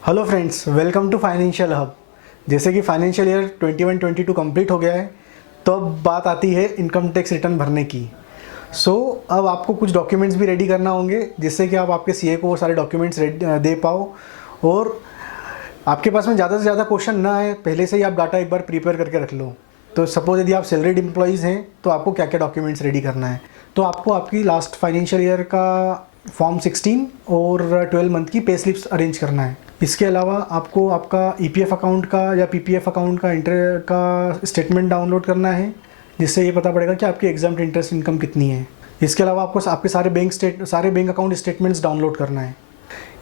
Hello friends, welcome to financial hub. जैसे कि financial year 21-22 complete हो गया है, तो अब बात आती है इनकम टैक्स रिटर्न भरने की। अब आपको कुछ डॉक्यूमेंट्स भी रेडी करना होंगे, जिससे कि आप आपके सीए को वो सारे डॉक्यूमेंट्स दे पाओ और आपके पास में ज़्यादा से ज़्यादा क्वेश्चन ना आए, पहले से ही आप डाटा एक बार प्रिपेयर करके रख लो। तो सपोज यदि आप सैलरीड एम्प्लॉयज़ हैं, तो आपको क्या क्या डॉक्यूमेंट्स रेडी करना है। तो आपको आपकी लास्ट फाइनेंशियल ईयर का फॉर्म 16 और 12 मंथ की पे स्लिप्स अरेंज करना है। इसके अलावा आपको आपका ईपीएफ अकाउंट का या पीपीएफ अकाउंट का इंटर का स्टेटमेंट डाउनलोड करना है, जिससे ये पता पड़ेगा कि आपकी एग्जाम्प्ट इंटरेस्ट इनकम कितनी है। इसके अलावा आपको आपके सारे बैंक अकाउंट स्टेटमेंट्स डाउनलोड करना है।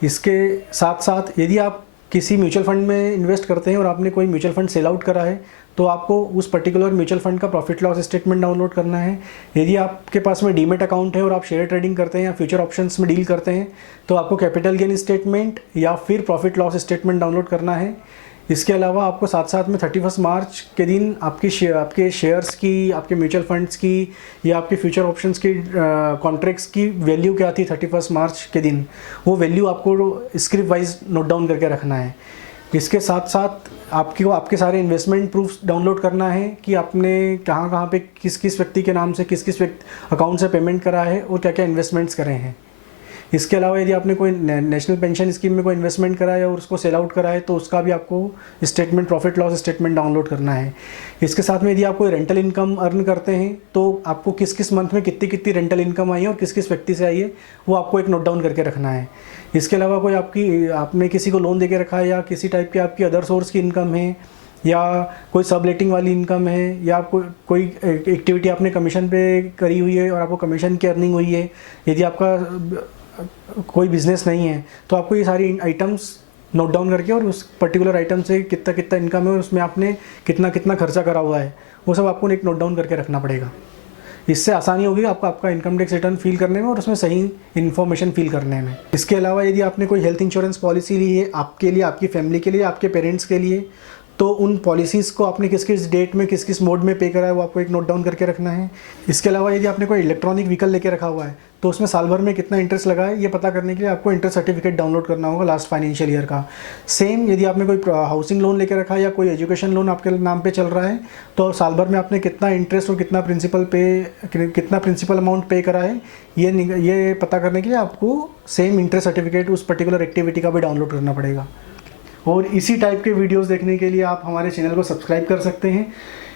इसके साथ साथ यदि आप किसी म्यूचुअल फंड में इन्वेस्ट करते हैं और आपने कोई म्यूचुअल फंड सेल आउट करा है, तो आपको उस पर्टिकुलर म्यूचुअल फंड का प्रॉफिट लॉस स्टेटमेंट डाउनलोड करना है। यदि आपके पास में डीमेट अकाउंट है और आप शेयर ट्रेडिंग करते हैं या फ्यूचर ऑप्शंस में डील करते हैं, तो आपको कैपिटल गेन स्टेटमेंट या फिर प्रॉफिट लॉस स्टेटमेंट डाउनलोड करना है। इसके अलावा आपको साथ साथ में 31 मार्च के दिन आपके शेयर्स की, आपके म्यूचुअल फंड्स की या आपके फ्यूचर ऑप्शंस की कॉन्ट्रैक्ट्स की वैल्यू क्या थी 31 मार्च के दिन, वो वैल्यू आपको स्क्रिप्ट वाइज नोट डाउन करके रखना है। इसके साथ साथ आपके सारे इन्वेस्टमेंट प्रूफ्स डाउनलोड करना है कि आपने कहाँ कहाँ पे किस किस व्यक्ति के नाम से किस किस अकाउंट से पेमेंट करा है और क्या क्या इन्वेस्टमेंट्स करे हैं। इसके अलावा यदि आपने कोई नेशनल पेंशन स्कीम में कोई इन्वेस्टमेंट करा है और उसको सेल आउट करा है, तो उसका भी आपको statement, profit loss statement download करना है। इसके साथ में यदि आप कोई रेंटल इनकम अर्न करते हैं, तो आपको किस किस मंथ में कितनी कितनी रेंटल इनकम आई है और किस किस व्यक्ति से आई है, वो आपको एक नोट डाउन करके रखना है। इसके अलावा कोई आपने किसी को लोन दे के रखा है या किसी टाइप की आपकी अदर सोर्स की इनकम है या कोई सब लेटिंग वाली इनकम है या कोई एक्टिविटी आपने कमीशन पे करी हुई है और आपको कमीशन की अर्निंग हुई है, यदि आपका कोई बिजनेस नहीं है, तो आपको ये सारी आइटम्स नोट डाउन करके और उस पर्टिकुलर आइटम से कितना कितना इनकम है और उसमें आपने कितना कितना खर्चा करा हुआ है, वो सब आपको एक नोट डाउन करके रखना पड़ेगा। इससे आसानी होगी आपको आपका इनकम टैक्स रिटर्न फिल करने में और उसमें सही इन्फॉर्मेशन फिल करने में। इसके अलावा यदि आपने कोई हेल्थ इंश्योरेंस पॉलिसी ली है आपके लिए, आपकी फैमिली के लिए, आपके पेरेंट्स के लिए, तो उन पॉलिसीज़ को आपने किस किस डेट में किस किस मोड में पे करा है, वो आपको एक नोट डाउन करके रखना है। इसके अलावा यदि आपने कोई इलेक्ट्रॉनिक व्हीकल लेके रखा हुआ है, तो उसमें साल भर में कितना इंटरेस्ट लगा है, ये पता करने के लिए आपको इंटरेस्ट सर्टिफिकेट डाउनलोड करना होगा लास्ट फाइनेंशियल ईयर का। सेम यदि आपने कोई हाउसिंग लोन लेके रखा है या कोई एजुकेशन लोन आपके नाम पे चल रहा है, तो साल भर में आपने कितना इंटरेस्ट और कितना प्रिंसिपल अमाउंट पे करा है, ये पता करने के लिए आपको सेम इंटरेस्ट सर्टिफिकेट उस पर्टिकुलर एक्टिविटी का भी डाउनलोड करना पड़ेगा। और इसी टाइप के वीडियोस देखने के लिए आप हमारे चैनल को सब्सक्राइब कर सकते हैं।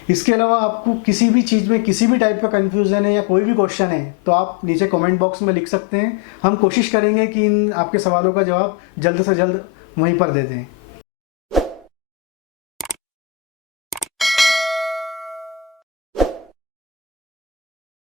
इसके अलावा आपको किसी भी चीज़ में किसी भी टाइप का कन्फ्यूज़न है या कोई भी क्वेश्चन है, तो आप नीचे कमेंट बॉक्स में लिख सकते हैं। हम कोशिश करेंगे कि इन आपके सवालों का जवाब जल्द से जल्द वहीं पर दे दें।